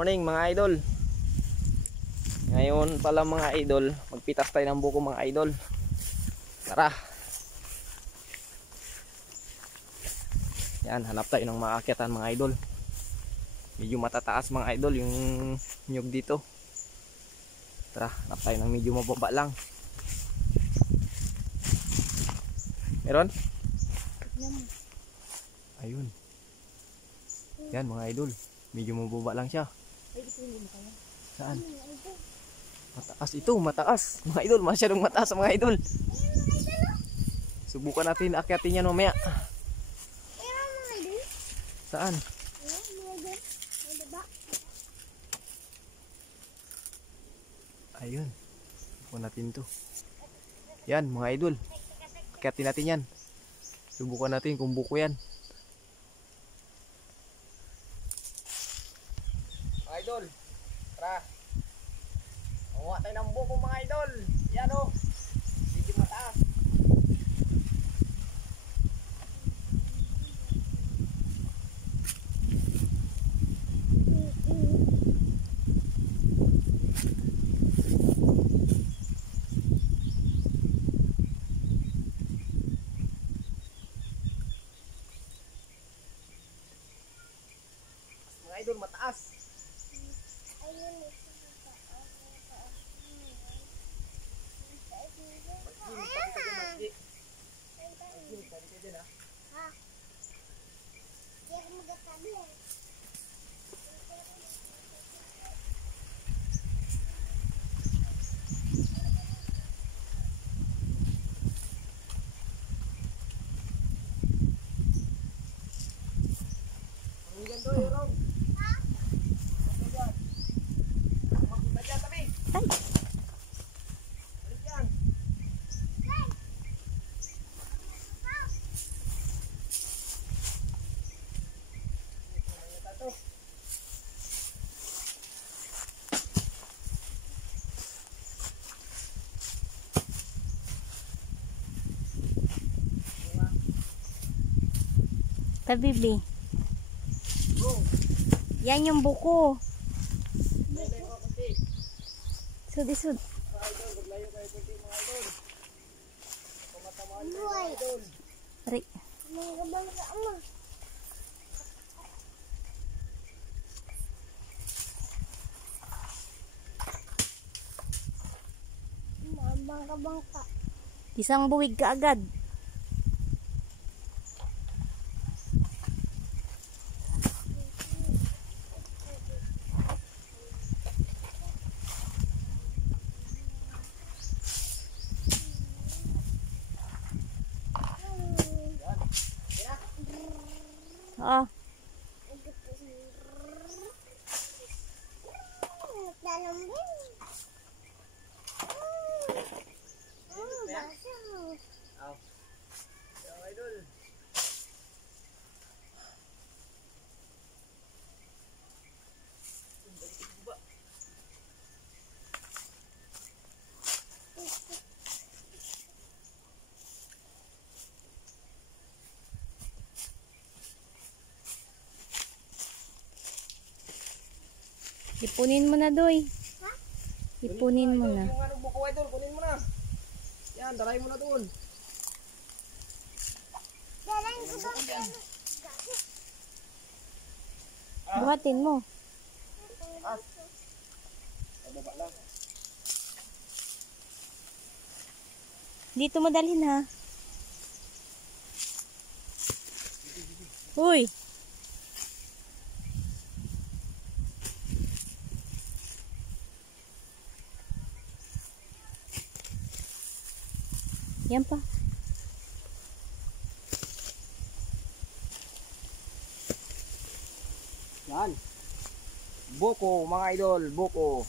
morning mga idol. Ngayon pala mga idol, magpitas tayo ng buko mga idol. Tara. Yan, hanap tayo ng maakyatan mga idol. Medyo matataas mga idol yung nyug dito. Tara, hanap tayo ng medyo mababa lang. Meron? Ayun. Yan mga idol, medyo mababa lang siya. Saan? Mataas ito, mataas. Mga idol, masyadong mataas mga idol. Subukan natin akyatin yan mamaya. Saan? Ayun. Subukan natin to. Yan mga idol. Akyatin natin yan. Subukan natin kung buko yan. Mga idol, tara. Makuha tayo ng buko mga idol. Yan o. Medyo mataas. Mga idol, mataas. Bibi. Yan yung buko. Sud. Ari. Isang buwig ka agad. Oh. Ipunin mo na, Doy. Ha? Ipunin mo na. Yung ano buko idol, kunin mo na. Yan, daray mo na doon. Darayin ko doon. Buhatin mo. Bababa lang. Dito mo dalhin, ha? Uy! Yan pa. Yan. Buko mga idol, buko.